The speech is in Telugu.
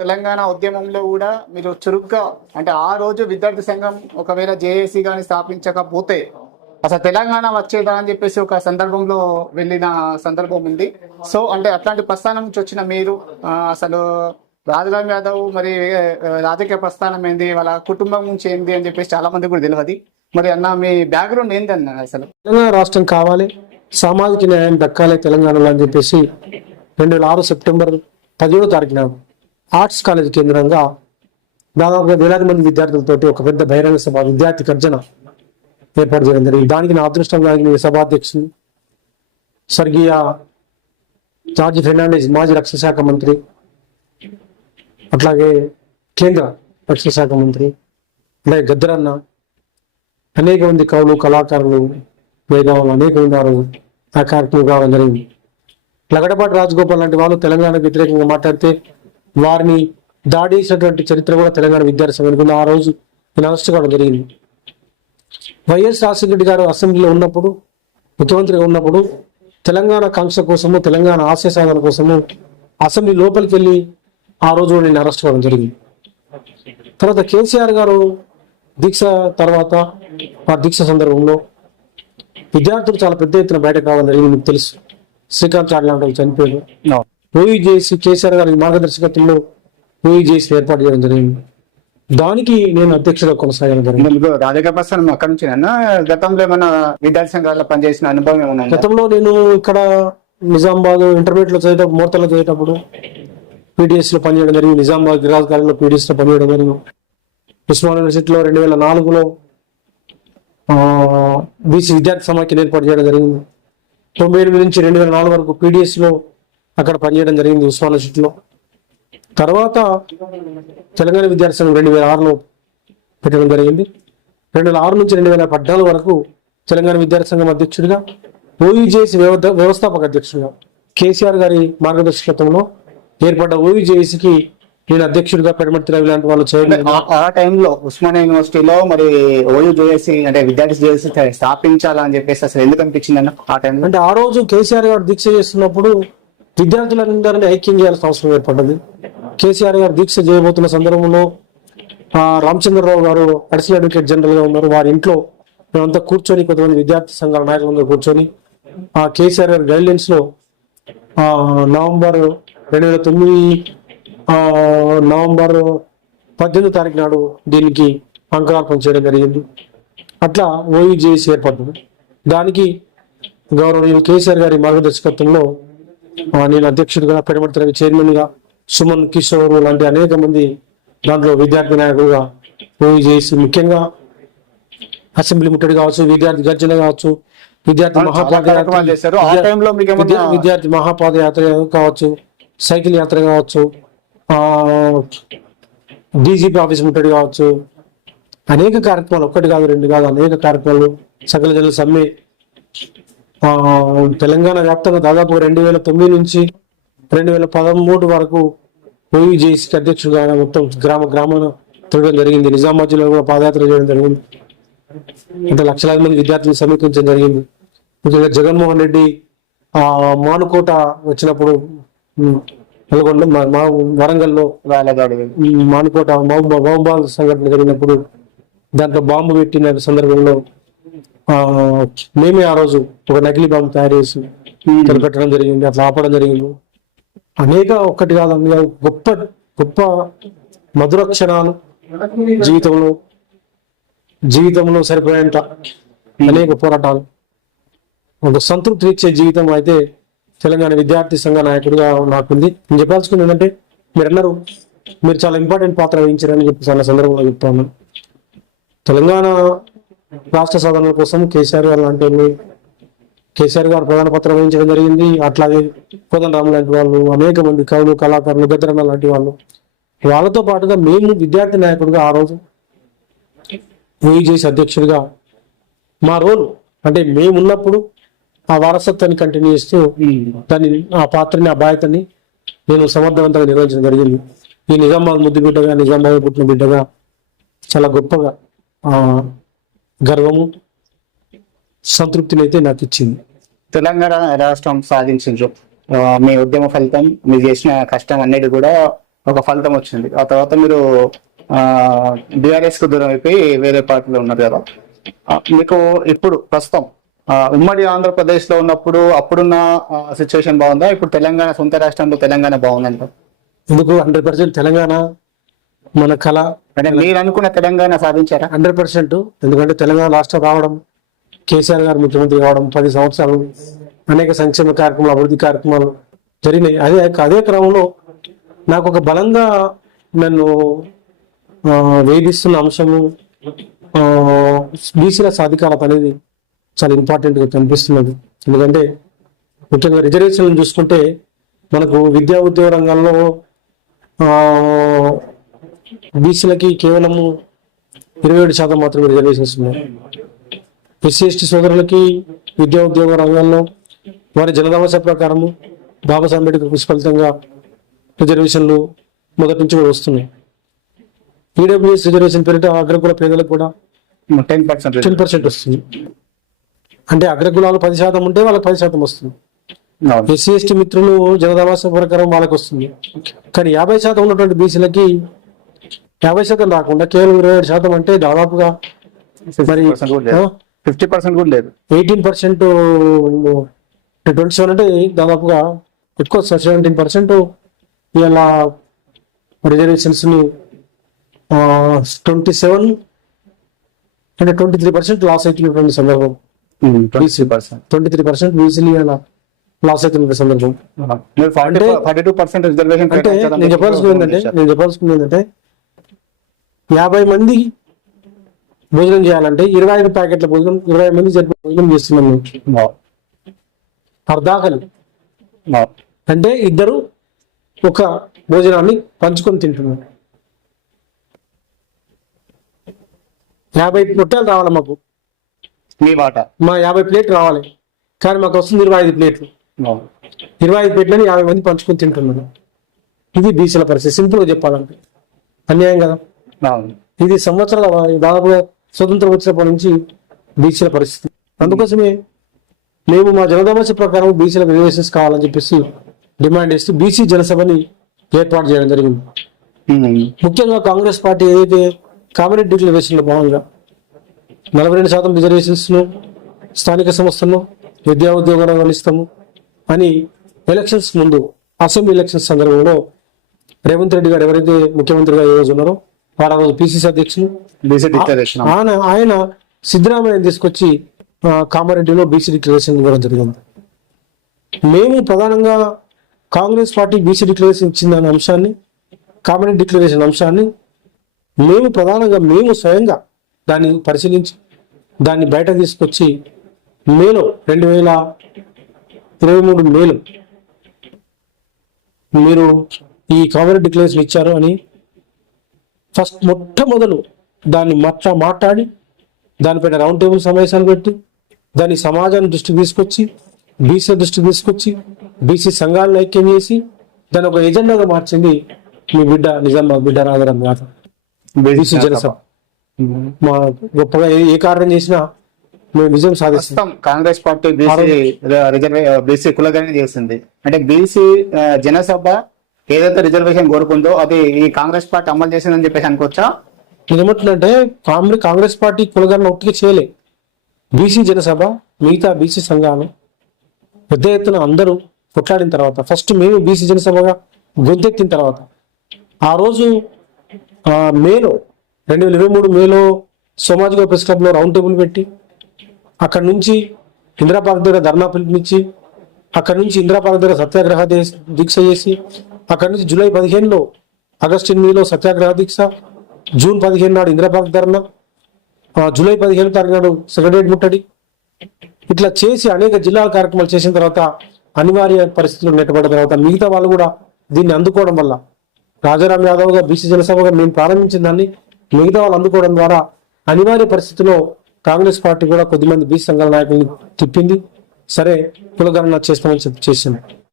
తెలంగాణ ఉద్యమంలో కూడా మీరు చురుగ్గా అంటే ఆ రోజు విద్యార్థి సంఘం ఒకవేళ జేఏసీ కానీ స్థాపించకపోతే అసలు తెలంగాణ వచ్చేదా అని చెప్పేసి ఒక సందర్భంలో వెళ్ళిన సందర్భం ఉంది. సో అంటే అట్లాంటి ప్రస్థానం నుంచి వచ్చిన మీరు అసలు రాజరామ్ యాదవ్ మరి రాజకీయ ప్రస్థానం ఏంది వాళ్ళ కుటుంబం నుంచి ఏంది అని చెప్పేసి చాలా మంది కూడా తెలియదు. మరి అన్న మీ బ్యాక్గ్రౌండ్ ఏంది అన్న అసలు? తెలంగాణ రాష్ట్రం కావాలి సామాజిక న్యాయం దక్కాలి తెలంగాణలో అని చెప్పేసి రెండు వేల ఆరు సెప్టెంబర్ పదిహేడో తారీఖున ఆర్ట్స్ కాలేజ్ కేంద్రంగా దాదాపుగా వేలాది మంది విద్యార్థులతో ఒక పెద్ద బహిరంగ సభ విద్యార్థి గర్జన ఏర్పాటు చేయడం జరిగింది. దానికి నా అదృష్టం కలిగిన సభాధ్యక్షులు స్వర్గీయ జార్జ్ ఫెర్నాండెస్ మాజీ రక్షణ శాఖ మంత్రి. అట్లాగే కేంద్ర రక్షణ శాఖ మంత్రి. అలాగే గద్దరన్న. అనేక మంది కవులు కళాకారులు మేధావులు అనేక మంది ఆ కార్యక్రమం కావడం జరిగింది. లగడపాటి రాజగోపాల్ లాంటి వాళ్ళు తెలంగాణకు వ్యతిరేకంగా మాట్లాడితే వారిని దాడి చేసినటువంటి చరిత్ర కూడా తెలంగాణ విద్యార్థి ఆ రోజు నేను అరెస్ట్ కావడం జరిగింది. వైఎస్ రాజశేఖర రెడ్డి గారు అసెంబ్లీలో ఉన్నప్పుడు ముఖ్యమంత్రిగా ఉన్నప్పుడు తెలంగాణ కాంక్ష కోసము తెలంగాణ ఆశయ సాధన కోసము అసెంబ్లీ లోపలికి వెళ్ళి ఆ రోజు నేను అరెస్ట్ కావడం జరిగింది. తర్వాత కేసీఆర్ గారు దీక్ష తర్వాత ఆ దీక్ష సందర్భంలో విద్యార్థులు చాలా పెద్ద ఎత్తున బయట కావడం జరిగింది మీకు తెలుసు. శ్రీకాంత్ చాట్ లాంటి చనిపోయారు ఓయి చేసి కేసీఆర్ గారి మార్గదర్శకత్వంలో ఓయి చేసి ఏర్పాటు చేయడం జరిగింది. దానికి నేను అధ్యక్షుడు కొనసాగడం జరిగింది. మీకు రాజకీయ అక్కడ నుంచి గతంలో ఏమైనా విద్యార్థి సంఘాల్లో పనిచేసిన అనుభవం ఏమైనా ఉందా? గతంలో నేను ఇక్కడ నిజామాబాద్ ఇంటర్మీడియట్లో చదివేటప్పుడు మూర్తలో చదివేటప్పుడు పీడిఎస్లో పనిచేయడం జరిగింది. నిజామాబాద్ గిరాజ్ కాలేజీలో పీడిఎస్లో పనిచేయడం జరిగింది. ఉస్మాన్ యూనివర్సిటీలో రెండు వేల నాలుగులో బీసీ విద్యార్థి సమాఖ్యను ఏర్పాటు చేయడం జరిగింది. తొంభై ఎనిమిది నుంచి రెండు వేల నాలుగు వరకు పీడిఎస్లో అక్కడ పనిచేయడం జరిగింది ఉస్మాన్ యూనివర్సిటీలో తర్వాత తెలంగాణ విద్యార్థి సంఘం రెండు వేల ఆరులో పెట్టడం జరిగింది. రెండు వేల ఆరు నుంచి రెండు వేల పద్నాలుగు వరకు తెలంగాణ విద్యార్థి సంఘం అధ్యక్షుడిగా ఓయూజేసి వ్యవస్థాపక అధ్యక్షుడిగా కేసీఆర్ గారి మార్గదర్శకత్వంలో ఏర్పడ్డ ఓయూజేసికి నేను అధ్యక్షుడిగా పెడమర్తి రవి లాంటి వాళ్ళు చేయడం ఆ- ఆ టైంలో ఉస్మానియా యూనివర్సిటీలో మరి ఓయూ జేఏసీ అంటే విద్యార్థి జేఏసీ స్థాపించాలని చెప్పేసి అసలు ఎందుకు అనిపించింది అన్న ఆ టైంలో? అంటే ఆ రోజు కేసీఆర్ గారు దీక్ష చేస్తున్నప్పుడు విద్యార్థులందరినీ ఐక్యం చేయాల్సిన అవసరం ఏర్పడ్డది. కేసీఆర్ గారు దీక్ష చేయబోతున్న సందర్భంలో రామచంద్రరావు గారు అడిషనల్ అడ్వకేట్ జనరల్గా ఉన్నారు. వారి ఇంట్లో మేమంతా కూర్చొని కొంతమంది విద్యార్థి సంఘాల నాయకులందరూ కూర్చొని ఆ కేసీఆర్ గారి గైడ్లైన్స్లో ఆ, నవంబర్ రెండు వేల తొమ్మిది ఆ, నవంబర్ పద్దెనిమిది తారీఖు నాడు దీనికి అంకురార్పణ చేయడం జరిగింది. అట్లా ఓయూజేసి ఏర్పడ్డది. దానికి గౌరవనీయులు కేసీఆర్ గారి మార్గదర్శకత్వంలో నేను అధ్యక్షుడిగా రవి చైర్మన్గా సుమన్ కిషోర్ లాంటి అనేక మంది దాంట్లో విద్యార్థి నాయకులుగా పోయి చేసి ముఖ్యంగా అసెంబ్లీ ముట్టడి కావచ్చు విద్యార్థి గర్జన కావచ్చు విద్యార్థి మహాపాదయాత్ర విద్యార్థి మహాపాదయాత్ర కావచ్చు సైకిల్ యాత్ర కావచ్చు ఆ డీజీపీ ఆఫీస్ ముట్టడి కావచ్చు అనేక కార్యక్రమాలు ఒక్కటి కాదు రెండు కాదు అనేక కార్యక్రమాలు సకల జనుల సమ్మె తెలంగాణ వ్యాప్తంగా దాదాపు రెండు వేల తొమ్మిది నుంచి రెండు వేల పదమూడు వరకు ఓయూజేసీకి అధ్యక్షుడుగా మొత్తం గ్రామ గ్రామాన తిరగడం జరిగింది. నిజామాబాద్ జిల్లాలో కూడా పాదయాత్ర చేయడం జరిగింది. అంటే లక్షలాది మంది విద్యార్థులను సమీకరించడం జరిగింది. ముఖ్యంగా జగన్మోహన్ రెడ్డి ఆ మానుకోట వచ్చినప్పుడు నల్గొండ మా వరంగల్లో మానుకోట బాంబు బాంబాల్ సంఘటన జరిగినప్పుడు దాంట్లో బాంబు పెట్టిన సందర్భంలో మేమే ఆ రోజు ఒక నకిలీ బాంబు తయారు చేసి కనిపెట్టడం జరిగింది అట్లా ఆపడం జరిగింది. అనేక ఒక్కటి కాదు. గొప్ప గొప్ప మధుర క్షణాలు జీవితంలో జీవితంలో సరిపోయేంత అనేక పోరాటాలు. ఒక సంతృప్తి ఇచ్చే జీవితం అయితే తెలంగాణ విద్యార్థి సంఘ నాయకుడిగా నాకుంది. నేను చెప్పాల్సుకుంది ఏంటంటే మీరు అన్నారు మీరు చాలా ఇంపార్టెంట్ పాత్ర వహించారని చెప్పి చాలా సందర్భంలో చెప్తాను. తెలంగాణ రాష్ట్ర సాధన కోసం కేసీఆర్ గారు లాంటి కేసీఆర్ గారు ప్రధాన పత్రం వహించడం జరిగింది. అట్లాగే కోదండరామ్ లాంటి వాళ్ళు అనేక మంది కవులు కళాకారులు గద్దరన్న లాంటి వాళ్ళు. వాళ్ళతో పాటుగా మేము విద్యార్థి నాయకుడిగా ఆ రోజు చేసి అధ్యక్షుడిగా మా రోల్ అంటే మేము ఉన్నప్పుడు ఆ వారసత్వాన్ని కంటిన్యూ చేస్తూ దాన్ని ఆ పాత్రని ఆ బాధ్యతని నేను సమర్థవంతంగా నిర్వహించడం జరిగింది. ఈ నిజామాబాద్ ముద్దు బిడ్డగా నిజామాబాద్ పుట్టిన బిడ్డగా చాలా గొప్పగా గర్వము సంతృప్తిని అయితే నాకు ఇచ్చింది తెలంగాణ రాష్ట్రం సాధించారు ఆ, మీ ఉద్యమ ఫలితం మీరు చేసిన కష్టం అనేది కూడా ఒక ఫలితం వచ్చింది. ఆ తర్వాత మీరు బీఆర్ఎస్కు దూరం అయిపోయి వేరే పార్టీలో ఉన్నారు కదా. మీకు ఇప్పుడు ప్రస్తుతం ఉమ్మడి ఆంధ్రప్రదేశ్లో ఉన్నప్పుడు అప్పుడున్న సిచ్యువేషన్ బాగుందా? ఇప్పుడు తెలంగాణ సొంత రాష్ట్రంలో తెలంగాణ బాగుందంట. ఎందుకు? హండ్రెడ్ పర్సెంట్ తెలంగాణ మన కళ అంటే మీరు అనుకున్న తెలంగాణ సాధించారా? Hundred percent. ఎందుకంటే తెలంగాణ రాష్ట్రం రావడం కేసీఆర్ గారు ముఖ్యమంత్రి కావడం పది సంవత్సరాలు అనేక సంక్షేమ కార్యక్రమాలు అభివృద్ధి కార్యక్రమాలు జరిగినాయి. అదే అదే క్రమంలో నాకు ఒక బలంగా నన్ను వేధిస్తున్న అంశము బీసీల సాధికారత అనేది చాలా ఇంపార్టెంట్గా కనిపిస్తున్నది. ఎందుకంటే ముఖ్యంగా రిజర్వేషన్ చూసుకుంటే మనకు విద్యా ఉద్యోగ రంగంలో బీసీలకి కేవలము ఇరవై ఏడు శాతం మాత్రమే రిజర్వేషన్స్ ఉన్నాయి ఎస్సీ ఎస్టీ సోదరులకి విద్యా ఉద్యోగ రంగంలో వారి జనదావాస ప్రకారము బాబాసాహెబ్ అంబేద్కర్ కృషి ఫలితంగా రిజర్వేషన్లు మొదటి నుంచి కూడా వస్తున్నాయి. ఈడబ్ల్యూఎస్ రిజర్వేషన్ పేరిట అగ్రకుల పేదలకు కూడా టెన్ పర్సెంట్ టెన్ పర్సెంట్ వస్తుంది. అంటే అగ్రకులాలు పది శాతం ఉంటే వాళ్ళకి పది శాతం వస్తుంది. ఎస్సీ ఎస్టీ మిత్రులు జనదావాస ప్రకారం వాళ్ళకి వస్తుంది. కానీ యాభై శాతం ఉన్నటువంటి బీసీలకి యాభై శాతం రాకుండా కేవలం ఇరవై ఏడు శాతం అంటే దాదాపుగా మరి ఫిఫ్టీ పర్సెంట్ కూడా లేదు. ఎయిటీన్ పర్సెంట్ ట్వంటీ సెవెన్ అంటే దాదాపుగా ఎక్కువ సెవెంటీన్ పర్సెంట్ ఇలా రిజర్వేషన్స్ని ట్వంటీ సెవెన్ అంటే ట్వంటీ త్రీ పర్సెంట్ లాస్ అవుతున్నటువంటి సందర్భం. Twenty percent. Twenty three percent బీసీలు ఇలా లాస్ అవుతున్న సందర్భం. అంటే నేను చెప్పాల్సింది ఏంటంటే నేను చెప్పాల్సింది ఏంటంటే యాభై మంది భోజనం చేయాలంటే ఇరవై ఐదు ప్యాకెట్ల భోజనం ఇరవై మంది జరిపే భోజనం చేస్తున్నాం మేము. అర్ధాకలి అంటే ఇద్దరు ఒక భోజనాన్ని పంచుకొని తింటున్నారు. యాభై పొట్టాలు రావాలి మాకు. మీ వాట? మా యాభై ప్లేట్లు రావాలి. కానీ మాకు వస్తుంది ఇరవై ఐదు ప్లేట్లు. ఇరవై ఐదు ప్లేట్లని యాభై మంది పంచుకొని తింటున్నారు. ఇది బీసీల పరిస్థితి. సింపుల్గా చెప్పాలంటే. అన్యాయం కదా. ఇది సంవత్సరాల దాదాపుగా స్వతంత్రం వచ్చినప్పటి నుంచి బీసీల పరిస్థితి. అందుకోసమే మేము మా జనదామర్శ ప్రకారం బీసీల రిజర్వేషన్స్ కావాలని చెప్పేసి డిమాండ్ చేస్తూ బీసీ జనసభని ఏర్పాటు చేయడం జరిగింది. ముఖ్యంగా కాంగ్రెస్ పార్టీ ఏదైతే కామరెడ్ డిక్లరేషన్లో భాగంగా నలభై రెండు శాతం రిజర్వేషన్స్ను స్థానిక సంస్థల్లో విద్యా ఉద్యోగ రంగాలు ఇస్తాము అని ఎలక్షన్స్ ముందు అసెంబ్లీ ఎలక్షన్స్ సందర్భంలో రేవంత్ రెడ్డి గారు ఎవరైతే ముఖ్యమంత్రిగా ఈ రోజు ఉన్నారో వారు రోజు పిసిసి అధ్యక్షులు బీసీ డిక్లరేషన్. ఆయన ఆయన సిద్ధరామయ్య తీసుకొచ్చి కామారెడ్డిలో బీసీ డిక్లరేషన్ ఇవ్వడం జరిగింది. మేము ప్రధానంగా కాంగ్రెస్ పార్టీ బీసీ డిక్లరేషన్ ఇచ్చిందనే అంశాన్ని కామారెడ్డి డిక్లరేషన్ అంశాన్ని మేము ప్రధానంగా మేము స్వయంగా దాన్ని పరిశీలించి దాన్ని బయట తీసుకొచ్చి మేలో రెండు వేల ఇరవై మూడు మేలు మీరు ఈ కామారెడ్డి డిక్లరేషన్ ఇచ్చారు అని ఫస్ట్ మొట్టమొదలు దాన్ని మట్ట మాట్లాడి దానిపైన రౌండ్ టేబుల్ సమావేశాలు పెట్టి దాన్ని సమాజాన్ని దృష్టికి తీసుకొచ్చి బీసీ దృష్టికి తీసుకొచ్చి బీసీ సంఘాలను ఐక్యం చేసి దాన్ని ఒక ఎజెండాగా మార్చింది మీ బిడ్డ నిజామా బిడ్డ రాజారాం యాదవ్ బీసీ జనసభ. మా గొప్పగా ఏ- కార్యం చేసినా మేము విజయం సాధిస్తాం. Congress party BC reserve BC కులగణన చేసింది. అంటే బీసీ జనసభ ఏదైతే రిజర్వేషన్ కోరుకుందో అది ఈ కాంగ్రెస్ పార్టీ అమలు చేసిందని చెప్పేసి అనుకోవచ్చా? నేను కాంగ్రెస్ కాంగ్రెస్ పార్టీ కులగన్న ఒట్టిగా చేయలే. బీసీ జనసభ మిగతా బీసీ సంఘాలు పెద్ద ఎత్తున అందరూ కొట్లాడిన తర్వాత ఫస్ట్ మేము బీసీ జనసభగా గొంతెత్తిన తర్వాత ఆ రోజు మేలో రెండు వేల ఇరవై మూడు మేలో సోమాజిగో ప్రెస్ క్లబ్లో రౌండ్ టేబుల్ పెట్టి అక్కడ నుంచి ఇందిరాపార్క్ దగ్గర ధర్నా పిలిపించి అక్కడ నుంచి ఇంద్రాపాల దగ్గర సత్యాగ్రహ దీక్ష చేసి అక్కడ నుంచి జూలై పదిహేనులో ఆగస్టు ఎనిమిదిలో సత్యాగ్రహ దీక్ష జూన్ పదిహేను నాడు ఇందిరా పార్క్ ధర్నా జూలై పదిహేను తారీఖు నాడు ముట్టడి. ఇట్లా చేసి అనేక జిల్లాల కార్యక్రమాలు చేసిన తర్వాత అనివార్య పరిస్థితులు నెట్టబడిన తర్వాత మిగతా వాళ్ళు కూడా దీన్ని అందుకోవడం వల్ల రాజారాం యాదవ్గా బీసీ జనసభగా మేము ప్రారంభించిన దాన్ని మిగతా వాళ్ళు అందుకోవడం ద్వారా అనివార్య పరిస్థితిలో కాంగ్రెస్ పార్టీ కూడా కొద్దిమంది బీసీ సంఘాల నాయకుల్ని తిప్పింది. సరే కులగణన చేస్తామని చెప్పి చేసింది